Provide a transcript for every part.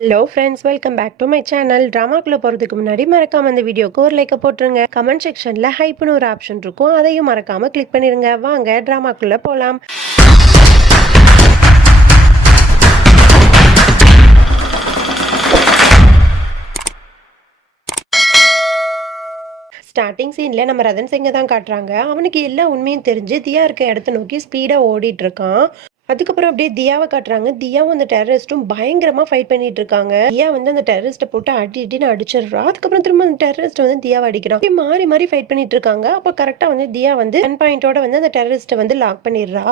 Hello friends, welcome back to my channel. ட்ராமாக்குள்ளே போகிறதுக்கு முன்னாடி மறக்காம அந்த வீடியோக்கு ஒரு லைக்கை போட்டுருங்க. கமெண்ட் செக்ஷனில் ஹைப்னு ஒரு ஆப்ஷன் இருக்கும், அதையும் மறக்காம கிளிக் பண்ணிருங்க. வாங்க ட்ராமாக்குள்ளே போகலாம். ஸ்டார்டிங் சீன்ல நம்ம ரதன் சிங்கை தான் காட்டுறாங்க. அவனுக்கு எல்லா உண்மையும் தெரிஞ்சு தியா இருக்க இடத்த நோக்கி ஸ்பீடாக ஓடிட்டு இருக்கான். அதுக்கப்புறம் அப்படியே தியாவை காட்டுறாங்க. தியாவும் அந்த டெரரிஸ்ட்டும் பயங்கரமா ஃபைட் பண்ணிட்டு இருக்காங்க. தியா வந்து அந்த டெரரிஸ்ட்டை போட்டு அடின்னு அடிச்சிடுறா. அதுக்கப்புறம் திரும்ப அந்த டெரரிஸ்ட் வந்து தியாவை அடிக்கிறான். மாறி மாறி ஃபைட் பண்ணிட்டு இருக்காங்க. அப்போ கரெக்டா வந்து தியா வந்து 10 பாயிண்டோட வந்து அந்த டெரரிஸ்ட்டை வந்து லாக் பண்ணிடுறா.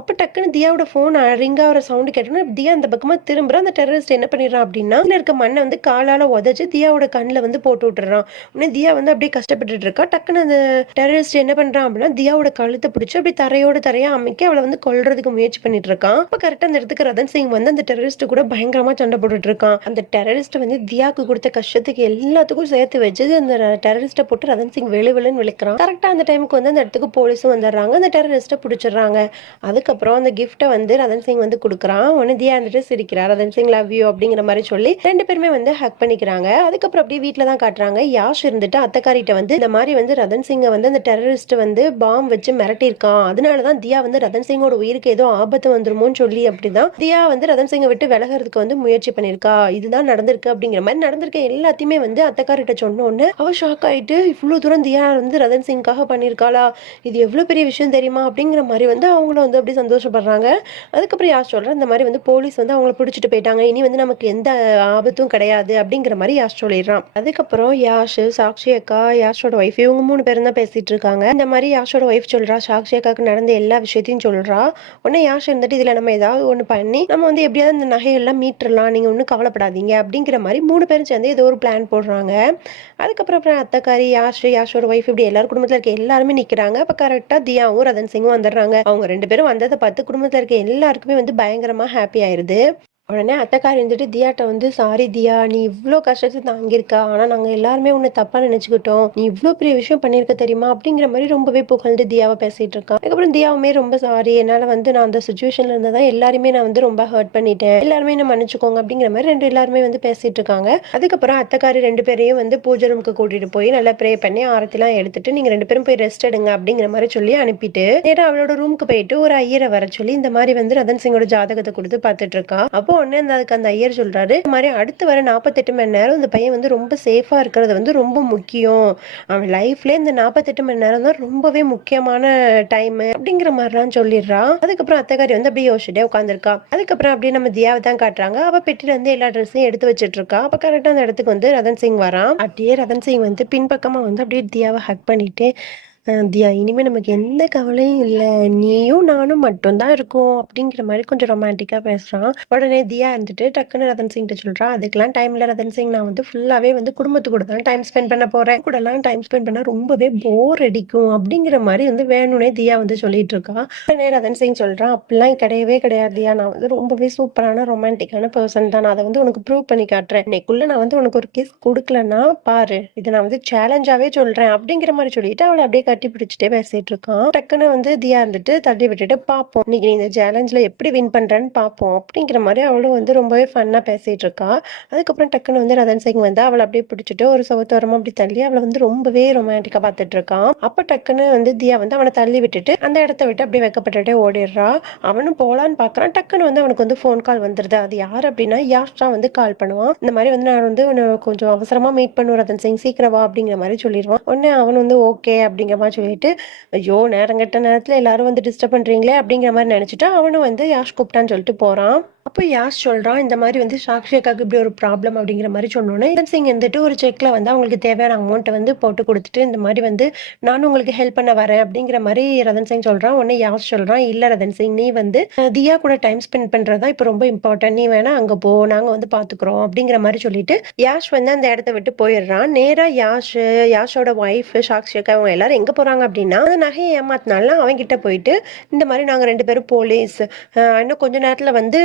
அப்போ டக்குன்னு தியாவோட போன் ரிங் ஆகிற சவுண்டு கேட்டோன்னா தியா அந்த பக்கமா திரும்புறா. அந்த டெரரிஸ்ட் என்ன பண்ணிடுறான் அப்படின்னா இதுல இருக்க மண்ணை வந்து காலால உதச்சு தியாவோட கண்ணில் வந்து போட்டு விட்டுறான். உடனே தியா வந்து அப்படியே கஷ்டப்பட்டுட்டு இருக்கா. டக்குன்னு அந்த டெரரிஸ்ட் என்ன பண்றான் அப்படின்னா தியாவோட கழுத்தை பிடிச்சி அப்படியே தரையா அமைக்க அவளை வந்து கொல்றதுக்கு முயற்சி பண்ணிட்டு இருக்கான். அப்ப கரெக்டா அந்த இடத்துக்கு ரதன் சிங் வந்து அந்த டெரரிஸ்ட் கூட பயங்கரமா சண்டை போட்டுட்டு இருக்கான். அந்த டெரரிஸ்ட் வந்து தியாக்கு கொடுத்த கஷ்டத்துக்கு எல்லாத்துக்கும் சேர்த்து வச்சு அந்த டெரரிஸ்ட போட்டு ரதன் சிங் வெளுன்னு விழுக்கிறான். கரெக்டா அந்த டைமுக்கு வந்து அந்த இடத்துக்கு போலீஸும் வந்துடுறாங்க. அந்த டெரரிஸ்ட பிடிச்சிடுறாங்க. அதுக்கப்புறம் அந்த கிஃப்ட்டை வந்து ரதன் சிங் வந்து கொடுக்குறான். உடனே தியா இருந்துட்டு சிரிக்கிறார். ரதன் சிங் லவ் யூ அப்படிங்கிற மாதிரி சொல்லி ரெண்டு பேருமே வந்து ஹக் பண்ணிக்கிறாங்க. அதுக்கப்புறம் அப்படியே வீட்டுல தான் காட்டுறாங்க. யாஷ் இருந்துட்டு அத்தக்காரிட்ட வந்து இந்த மாதிரி வந்து ரதன் சிங்கை வந்து அந்த டெரரிஸ்ட் வந்து பாம் வச்சு மிரட்டியிருக்கான். அதனாலதான் தியா வந்து ரதன் சிங்கோட உயிருக்கு ஏதோ ஆபத்து வந்துருமோன்னு சொல்லி அப்படிதான் தியா வந்து ரதன் சிங்கை விட்டு விலகிறதுக்கு வந்து முயற்சி பண்ணிருக்கா. இதுதான் நடந்திருக்கு அப்படிங்கிற மாதிரி நடந்திருக்க எல்லாத்தையுமே வந்து அத்தக்காரிட்ட சொன்னோன்னு அவ ஷாக் ஆயிட்டு இவ்வளவு தூரம் தியா வந்து ரதன் சிங்காக பண்ணிருக்காளா, இது எவ்வளவு பெரிய விஷயம் தெரியுமா அப்படிங்கிற மாதிரி வந்து அவங்களும் வந்து அப்படி சந்தோஷப்படுறாங்க. அதுக்கப்புறம் யாஷ் சொல்றேன் இந்த மாதிரி வந்து போலீஸ் வந்து அவங்களை பிடிச்சிட்டு போயிட்டாங்க, இனி வந்து நமக்கு எந்த ஆபத்தும் கிடையாது அப்படிங்கிற மாதிரி யாஷ் சொல்லிடுறான். அதுக்கப்புறம் யாஷ், சாக்ஷி அக்கா, யாஷோட ஒய்ஃப் இவங்க 3 பேரும் தான் பேசிட்டு இருக்காங்க. இந்த மாதிரி யாஷோட ஒய்ஃப் சொல்றா சாக்ஷி அக்காவுக்கு நடந்த எல்லா விஷயத்தையும் சொல்றா. உடனே யாஷ் இருந்துட்டு இதுல நம்ம ஏதாவது ஒன்று பண்ணி நம்ம வந்து எப்படியாவது இந்த நகையெல்லாம் மீட்டுடலாம், நீங்கள் ஒன்றும் கவலைப்படாதீங்க அப்படிங்கிற மாதிரி 3 பேரும் சேர்ந்து ஏதோ ஒரு பிளான் போடுறாங்க. அதுக்கப்புறம் அத்தக்காரி, யாஷோட ஒய்ஃப் இப்படி எல்லாரும் குடும்பத்தில் இருக்க எல்லாருமே நிற்கிறாங்க. அப்போ கரெக்டாக தியாவும் ரதன் சிங்கும் வந்துடுறாங்க. அவங்க 2 பேரும் வந்ததை பார்த்து குடும்பத்தில் இருக்க எல்லாருக்குமே வந்து பயங்கரமாக ஹாப்பி ஆயிடுது. உடனே அத்தைக்காரி இருந்துட்டு தியாட்ட வந்து சாரி தியா, நீ இவ்வளோ கஷ்டத்தை தாங்கியிருக்கா, ஆனால் நாங்கள் எல்லாருமே உன்னை தப்பாக நினச்சிக்கிட்டோம், நீ இவ்வளோ பெரிய விஷயம் பண்ணியிருக்க தெரியுமா அப்படிங்கிற மாதிரி ரொம்பவே புகழ்ந்து தியாவை பேசிட்டு இருக்கான். அதுக்கப்புறம் தியாவுமே ரொம்ப சாரி, என்னால் வந்து நான் அந்த சுச்சுவேஷன்ல இருந்ததான் எல்லாருமே நான் வந்து ரொம்ப ஹர்ட் பண்ணிட்டேன், எல்லாருமே என்ன மன்னிச்சுக்கோங்க அப்படிங்கிற மாதிரி எல்லாருமே வந்து பேசிட்டு இருக்காங்க. அதுக்கப்புறம் அத்தைக்காரி 2 பேரையும் வந்து பூஜை ரூமுக்கு கூட்டிட்டு போய் நல்லா ப்ரே பண்ணி ஆரத்திலாம் எடுத்துட்டு நீங்கள் 2 பேரும் போய் ரெஸ்ட் எடுங்க அப்படிங்கிற மாதிரி சொல்லி அனுப்பிட்டு நேராக அவளோட ரூமுக்கு போயிட்டு ஒரு ஐயரை வர சொல்லி இந்த மாதிரி வந்து ரதன் சிங்கோட ஜாதகத்தை கொடுத்து பார்த்துட்டு இருக்கா. அப்போ உடனே அதுக்கு அந்த ஐயர் சொல்றாரு, இந்த மாதிரி அடுத்து வர 48 மணி நேரம் இந்த பையன் வந்து ரொம்ப சேஃபா இருக்கிறது வந்து ரொம்ப முக்கியம், அவன் லைஃப்ல இந்த 48 மணி நேரம் தான் ரொம்பவே முக்கியமான டைம் அப்படிங்கிற மாதிரிலாம் சொல்லிடுறான். அதுக்கப்புறம் அத்தைக்காரி வந்து அப்படியே யோசிச்சுட்டே உட்காந்துருக்கா. அதுக்கப்புறம் அப்படியே நம்ம தியாவை தான் காட்டுறாங்க. அவ பெட்டில வந்து எல்லா ட்ரெஸ்ஸையும் எடுத்து வச்சிட்டு இருக்கா. அப்ப கரெக்டா அந்த இடத்துக்கு வந்து ரதன் சிங் வரான். அப்படியே ரதன் சிங் வந்து பின்பக்கமா வந்து அப்படியே தியாவை ஹக் பண்ணிட்டு தியா இனிமே நமக்கு எந்த கவலையும் இல்லை, நீயும் நானும் மட்டும்தான் இருக்கும் அப்படிங்கிற மாதிரி கொஞ்சம் ரொமான்டிக்கா பேசுறான். உடனே தியா இருந்துட்டு டக்குன்னு ரதன் சிங் சொல்றான், அதுக்கெல்லாம் டைம் இல்லை ரதன் சிங், நான் வந்து ஃபுல்லாவே வந்து குடும்பத்து கூட தான் டைம் ஸ்பெண்ட் பண்ண போறேன், கூட எல்லாம் டைம் ஸ்பெண்ட் பண்ணா ரொம்பவே போர் அடிக்கும் அப்படிங்கிற மாதிரி வந்து வேணும்னே தியா வந்து சொல்லிட்டு இருக்கா. உடனே ரதன் சிங் சொல்றான், அப்படிலாம் கிடையவே கிடையாது தியா, நான் வந்து ரொம்பவே சூப்பரான ரொமான்டிக்கான பர்சன் தான், நான் அதை வந்து உனக்கு ப்ரூவ் பண்ணி காட்டுறேன், இன்னைக்குள்ள நான் வந்து உனக்கு ஒரு கிஸ் கொடுக்கலன்னா பாரு, இதை நான் வந்து சேலஞ்சாவே சொல்றேன் அப்படிங்கிற மாதிரி சொல்லிட்டு அவளை அப்படியே கட்டி பிடிச்சிட்டே பேசிட்டு இருக்கான். டக்குன்னு வந்து தியா இருந்துட்டு தள்ளி விட்டுட்டு பாப்போம், இன்னைக்கு நீ இந்த சேலஞ்சில் எப்படி வின் பண்றேன்னு பாப்போம் அப்படிங்கிற மாதிரி அவளும் வந்து ரொம்பவே ஃபன்னா பேசிட்டு இருக்கா. அதுக்கப்புறம் டக்குன்னு வந்து ரதன் சிங் வந்து அவளை அப்படியே பிடிச்சிட்டு ஒரு சவத்தோரமா அப்படி தள்ளி அவளை வந்து ரொம்பவே ரொமான்டிக்கா பார்த்துட்டு இருக்கான். அப்ப டக்குன்னு வந்து தியா வந்து அவனை தள்ளி விட்டுட்டு அந்த இடத்த விட்டு அப்படியே வைக்கப்பட்டுட்டே ஓடிடுறா. அவனும் போலான்னு பாக்குறான். டக்குன்னு வந்து அவனுக்கு வந்து ஃபோன் கால் வந்துருது. அது யார் அப்படின்னா யாஷ் தான் வந்து கால் பண்ணுவான். இந்த மாதிரி வந்து நான் வந்து உன்னை கொஞ்சம் அவசரமா மீட் பண்ணுவேன் ரதன் சிங், சீக்கிரம் வா அப்படிங்கிற மாதிரி சொல்லிடுவான். உடனே அவன் வந்து ஓகே அப்படிங்கிற மாதிரி சொல்லிட்டு ஐயோ நேரங்கட்ட நேரத்துல எல்லாரும் வந்து டிஸ்டர்ப் பண்றீங்களே அப்படிங்கிற மாதிரி நினைச்சிட்டு அவனும் வந்து யாஷ் கூப்பிட்டான்னு சொல்லிட்டு போறான். அப்போ யாஷ் சொல்றான், இந்த மாதிரி வந்து சாக்ஷி அக்காவுக்கு இப்படி ஒரு ப்ராப்ளம் அப்படிங்கிற மாதிரி சொன்னோன்னே ரதன் சிங் வந்துட்டு ஒரு செக்ல வந்து அவங்களுக்கு தேவையான அமௌண்ட்டை வந்து போட்டு கொடுத்துட்டு இந்த மாதிரி வந்து நானும் உங்களுக்கு ஹெல்ப் பண்ண வரேன் அப்படிங்கிற மாதிரி ரதன் சிங் சொல்றான். உடனே யாஷ் சொல்றான், இல்ல ரதன் சிங், நீ வந்து தியா கூட டைம் ஸ்பெண்ட் பண்றதா இப்போ ரொம்ப இம்பார்ட்டன்ட், நீ வேணா அங்க போ, நாங்க வந்து பாத்துக்கிறோம் அப்படிங்கிற மாதிரி சொல்லிட்டு யாஷ் வந்து அந்த இடத்த விட்டு போயிடுறான். நேரா யாஷோட ஒய்ஃப் சாக்ஷி அக்கா அவங்க எல்லாரும் எங்க போறாங்க அப்படின்னா அந்த நகையை ஏமாத்தினால அவங்க கிட்ட போயிட்டு இந்த மாதிரி நாங்க 2 பேரும் போலீஸ், இன்னும் கொஞ்ச நேரத்துல வந்து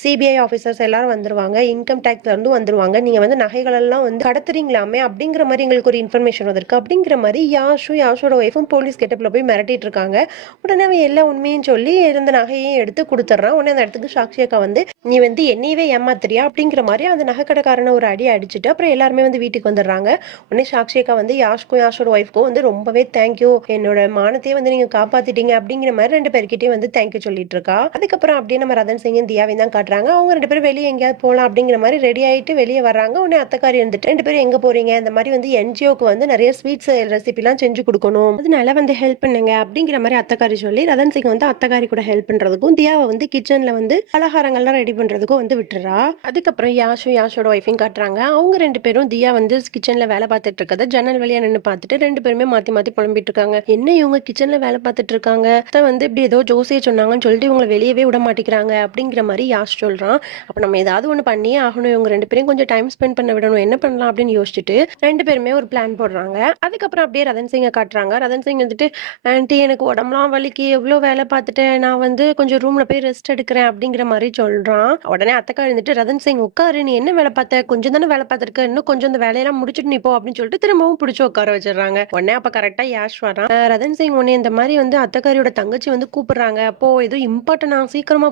சிபிஐ ஆஃபீஸர்ஸ் எல்லாரும் வந்துருவாங்க, இன்கம் டேக்ஸ்ல இருந்தும் வந்துருவாங்க. நீங்க வந்து நகைகள் எல்லாம் வந்து கடத்துறீங்களாமே அப்படிங்கிற மாதிரி எங்களுக்கு ஒரு இன்ஃபர்மேஷன் வந்திருக்கு அப்படிங்கிற மாதிரி யாஷோட ஒய்ஃபும் போலீஸ் கெட்டப்ல போய் மிரட்டிட்டு இருக்காங்க. உடனே அவன் எல்லா உண்மையும் சொல்லி இருந்த நகையையும் எடுத்து கொடுத்துட்றான். உடனே அந்த இடத்துக்கு சாக்ஷி அக்கா வந்து நீ வந்து என்னையவே ஏமாத்துறியா அப்படிங்கிற மாதிரி அந்த நகைக்கடைக்காரனை ஒரு அடி அடிச்சுட்டு அப்புறம் எல்லாருமே வந்து வீட்டுக்கு வந்துடுறாங்க. உடனே சாக்ஷி அக்கா வந்து யாஷோட ஒய்ஃப்க்கும் வந்து ரொம்பவே தேங்க்யூ, என்னோட மானத்தையே வந்து நீங்க காப்பாத்திட்டீங்க அப்படிங்கிற மாதிரி 2 பேர்கிட்டயும் வந்து தேங்க்யூ சொல்லிட்டு இருக்கா. அதுக்கப்புறம் அப்படியே நம்ம ரதன் சிங்கும் தியாவையும் தான் காட்டுறாங்க. அவங்க 2 பேரும் வெளியே எங்கேயாவது போகலாம் அப்படிங்கிற மாதிரி ரெடி ஆயிட்டு வெளியே வர்றாங்க. உடனே அத்தக்காரி வந்துட்டு 2 பேரும் எங்க போறீங்க, இந்த மாதிரி வந்து என்ஜிஓக்கு வந்து நிறைய ஸ்வீட்ஸ் ரெசிபிலாம் செஞ்சு கொடுக்கணும், அதனால வந்து ஹெல்ப் பண்ணுங்க அப்படிங்கிற மாதிரி அத்தக்காரி சொல்லி ரதன் சிங் வந்து அத்தக்காரி கூட ஹெல்ப் பண்றதுக்கும் தியாவை வந்து கிச்சன்ல வந்து பலகாரங்கள்லாம் ரெடி பண்றதுக்கும் வந்து விட்டுறா. அதுக்கப்புறம் யாஷோட ஒய்ஃபையும் காட்டுறாங்க. அவங்க 2 பேரும் தியா வந்து கிச்சன்ல வேலை பார்த்துட்டு இருக்கத ஜன்னல் வழியா நின்று பார்த்துட்டு 2 பேருமே மாத்தி மாத்தி புலம்பிட்டு இருக்காங்க. என்ன இவங்க கிச்சன்ல வேலை பார்த்துட்டு இருக்காங்க, வந்து இப்படி ஏதோ ஜோசியை சொன்னாங்கன்னு சொல்லிட்டு இவங்களை வெளியவே விட மாட்டேங்கிறாங்க அப்படிங்கிற மாதிரி யாஷ் சொல்றான். அப்ப நம்ம ஏதாவது ஒண்ணு பண்ணியே ஆகணும், இவங்க 2 பேரும் கொஞ்சம் டைம் ஸ்பெண்ட் பண்ண விடணும், என்ன பண்ணலாம் அப்படின்னு யோசிச்சுட்டு 2 பேருமே ஒரு பிளான் போடுறாங்க. அதுக்கப்புறம் அப்படியே ரதன் சிங்கை காட்டுறாங்க. ரதன் சிங் வந்துட்டு ஆன்ட்டி எனக்கு உடம்புலாம் வலிக்கு, எவ்வளவு வேலை பார்த்துட்டேன், நான் வந்து கொஞ்சம் ரூம்ல போய் ரெஸ்ட் எடுக்கிறேன் அப்படிங்கிற மாதிரி சொல்றான். உடனே அத்தக்கா இருந்துட்டு ரதன் சிங் உட்காரு, நீ என்ன வேலை பார்த்த, கொஞ்சம் தானே வேலை பார்த்திருக்க, இன்னும் கொஞ்சம் இந்த வேலையெல்லாம் முடிச்சுட்டு நீ போ அப்படின்னு சொல்லிட்டு திரும்பவும் பிடிச்சி உட்கார வச்சிடறாங்க. உடனே அப்ப கரெக்டா யாஷ் வரான். ரதன் சிங் உடனே இந்த மாதிரி வந்து அத்தக்காரியோட தங்கச்சி வந்து கூப்பிடுறாங்க, அப்போ ஏதோ இம்பார்ட்டனா, சீக்கிரமா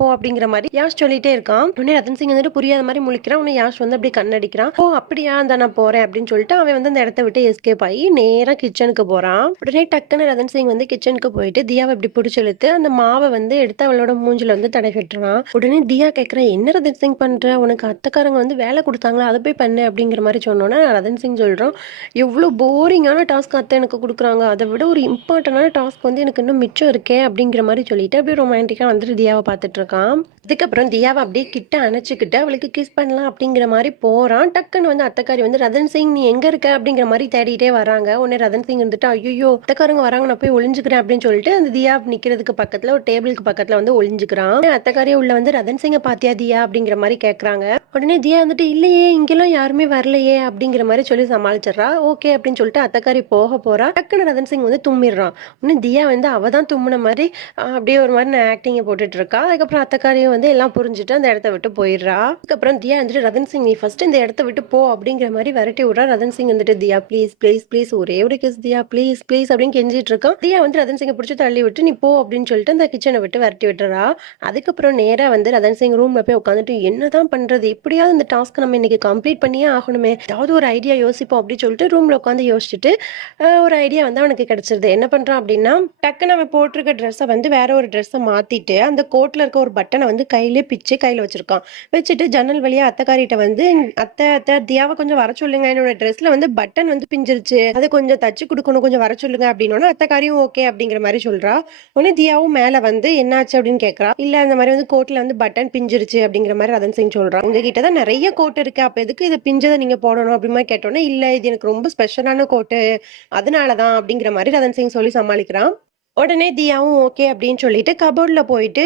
போ அப்படிங்கிற மாதிரி யாஷ் சொல்லிட்டே இருக்கான். உடனே ரதன் சிங் வந்துட்டு புரியாத மாதிரி முழிக்கிறான். உடனே யாஷ் வந்து அப்படி கண்ணடிக்கிறான். ஓ அப்படியா, அந்த நான் போறேன் அப்படின்னு சொல்லிட்டு அவன் வந்து அந்த இடத்த விட்டு எஸ்கேப் ஆகி நேரா கிச்சனுக்கு போறான். உடனே டக்குன்னு ரதன் சிங் வந்து கிச்சனுக்கு போயிட்டு தியாவை இப்படி பிடிச்செழுத்து அந்த மாவை வந்து எடுத்து அவளோட மூஞ்சில வந்து தடவிட்டுறான். உடனே தியா கேட்கறான், என்ன ரதன் சிங் பண்ற, உனக்கு அத்தைக்காரங்க வந்து வேலை கொடுத்தாங்களா, அதை போய் பண்ணு அப்படிங்கிற மாதிரி சொன்னோன்னா ரதன் சிங் சொல்றான், எவ்வளவு போரிங்கான டாஸ்க் அத்தை எனக்கு கொடுக்குறாங்க, அதை விட ஒரு இம்பார்ட்டன்டான டாஸ்க் வந்து எனக்கு இன்னும் மிச்சம் இருக்கே அப்படிங்கிற மாதிரி சொல்லிட்டு அப்படியே ரொமான்டிக்கா வந்துட்டு தியாவை பார்த்துட்டு இருக்கான். அதுக்கப்புறம் தியாவை அப்படியே கிட்ட அணைச்சிக்கிட்டு அவளுக்கு கிஸ் பண்ணலாம் அப்படிங்கிற மாதிரி போறான். டக்குன்னு வந்து அத்தக்காரி வந்து ரதன் சிங் நீ எங்க இருக்க அப்படிங்கிற மாதிரி தேடிட்டே வராங்க. உடனே ரதன் சிங் வந்துட்டு ஐயோ அத்தக்காரங்க வராங்க, நான் போய் ஒளிஞ்சுக்கிறேன் அப்படின்னு சொல்லிட்டு அந்த தியா நிக்கிறதுக்கு பக்கத்துல ஒரு டேபிளுக்கு பக்கத்துல வந்து ஒளிஞ்சுக்கிறான். அத்தக்காரியே உள்ள வந்து ரதன் சிங்கை பாத்தியா தியா அப்படிங்கிற மாதிரி கேக்குறாங்க. உடனே தியா வந்துட்டு இல்லையே, இங்கெல்லாம் யாருமே வரலையே அப்படிங்கிற மாதிரி சொல்லி சமாளிச்சிடறா. ஓகே அப்படின்னு சொல்லிட்டு அத்தக்காரி போறா. டக்குன்னு ரதன் சிங் வந்து தும்மிடுறான். உடனே தியா வந்து அவதான் தும்முன மாதிரி அப்படியே ஒரு மாதிரி ஆக்டிங்க போட்டுட்டு இருக்கா. அதுக்கப்புறம் அத்தக்காரியும் வந்து எல்லாம் புரிஞ்சுட்டு அந்த இடத்த விட்டு போயிடுறா. அதுக்கப்புறம் தியா வந்துட்டு ரதன் சிங் நீ ஃபர்ஸ்ட் இந்த இடத்த விட்டு போ அப்படிங்கிற மாதிரி விரட்டி விடுறா. ரதன் சிங் வந்துட்டு தியா ப்ளீஸ் ப்ளீஸ் ப்ளீஸ் ஒரே ஒரு கிஸ் தியா ப்ளீஸ் ப்ளீஸ் அப்படின்னு கெஞ்சிட்டு இருக்கான். தியா வந்து ரதன் சிங்கை பிடிச்சி தள்ளி விட்டு நீ போ அப்படின்னு சொல்லிட்டு அந்த கிச்சனை விட்டு விரட்டி விட்டுறா. அதுக்கப்புறம் நேரா வந்து ரதன் சிங் ரூம்ல போய் உட்காந்துட்டு என்னதான் பண்றது, எப்படியாவது இந்த டாஸ்க் நம்ம இன்னைக்கு கம்ப்ளீட் பண்ணியே ஆகணுமே, ஏதாவது ஒரு ஐடியா யோசிப்போம் அப்படின்னு சொல்லிட்டு ரூம்ல உட்காந்து யோசிச்சுட்டு ஒரு ஐடியா வந்து அவனுக்கு கிடைச்சிருது. என்ன பண்றான் அப்படின்னா டக்குன்னு அவன் போட்டிருக்க ட்ரெஸ்ஸை வந்து வேற ஒரு ட்ரெஸ்ஸை மாத்திட்டு அந்த கோட்ல இருக்க ஒரு பட்டனை வந்து கையிலே பிச்சு கையில வச்சிருக்கான். வச்சுட்டு ஜன்னல் வழியா அத்தைக்காரிட்ட வந்து அத்தை தியாவை கொஞ்சம் வர சொல்லுங்க, என்னோட ட்ரெஸ்ல வந்து பட்டன் வந்து பிஞ்சிருச்சு, அது கொஞ்சம் தச்சு கொடுக்கணும், கொஞ்சம் வர சொல்லுங்க அப்படின்னு அத்தைக்காரியும் ஓகே அப்படிங்கிற மாதிரி சொல்றா. உடனே தியாவும் மேல வந்து என்னாச்சு அப்படின்னு கேட்கறா. இல்ல அந்த மாதிரி வந்து கோட்ல வந்து பட்டன் பிஞ்சிருச்சு அப்படிங்கிற மாதிரி ரதன் சிங் சொல்றான். உங்ககிட்ட தான் நிறைய கோட் இருக்கு, அப்ப எதுக்கு இதை பிஞ்சதை நீங்க போடணும் அப்படிமா கேட்டோன்னே இல்ல இது எனக்கு ரொம்ப ஸ்பெஷலான கோட்டு அதனாலதான் அப்படிங்கிற மாதிரி ரதன் சிங் சொல்லி சமாளிக்கிறான். உடனே தியாவும் ஓகே அப்படின்னு சொல்லிட்டு கபோர்ட்ல போயிட்டு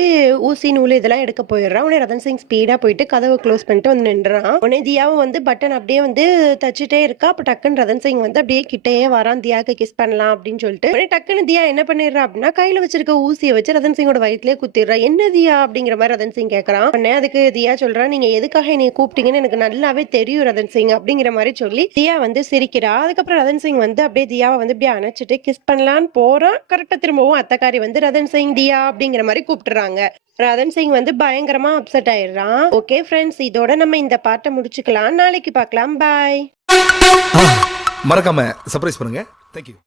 ஊசி நூல் இதெல்லாம் எடுக்க போயிடுறான். உடனே ரதன் சிங் ஸ்பீடா போயிட்டு கதவை க்ளோஸ் பண்ணிட்டு வந்து நின்றான். உடனே தியாவும் வந்து பட்டன் அப்படியே வந்து தச்சுட்டே இருக்கா. அப்ப டக்குன்னு ரதன் சிங் வந்து அப்படியே கிட்டேயே வரான் தியாக்கு கிஸ் பண்ணலாம் அப்படின்னு சொல்லிட்டு. உடனே டக்குன்னு தியா என்ன பண்ணிடுறா அப்படின்னா கையில வச்சிருக்க ஊசியை வச்சு ரதன் சிங்கோட வயிற்றுலேயே குத்திடுறா. என்ன தியா அப்படிங்கிற மாதிரி ரதன் சிங் கேட்கறான். உடனே அதுக்கு தியா சொல்றா நீங்க எதுக்காக என்னை கூப்பிட்டீங்கன்னு எனக்கு நல்லாவே தெரியும் ரதன் சிங் அப்படிங்கிற மாதிரி சொல்லி தியா வந்து சிரிக்கிறா. அதுக்கப்புறம் ரதன் சிங் வந்து அப்படியே தியாவை வந்து அப்படியே அணைச்சிட்டு கிஸ் பண்ணலான்னு போறான். கரெக்டா திரும்பவும் அத்தக்காரி வந்து ரதன் சிங் தியா அப்படிங்கிற மாதிரி கூப்பிட்டுறாங்க. ரதன் சிங் வந்து பயங்கரமா அப்செட் ஆயிடுறான். ஓகே ஃப்ரெண்ட்ஸ், இதோட நம்ம இந்த பாட்டை முடிச்சுக்கலாம். நாளைக்கு பார்க்கலாம். பாய். மறக்காம சர்ப்ரைஸ் பண்ணுங்க. தேங்க்யூ.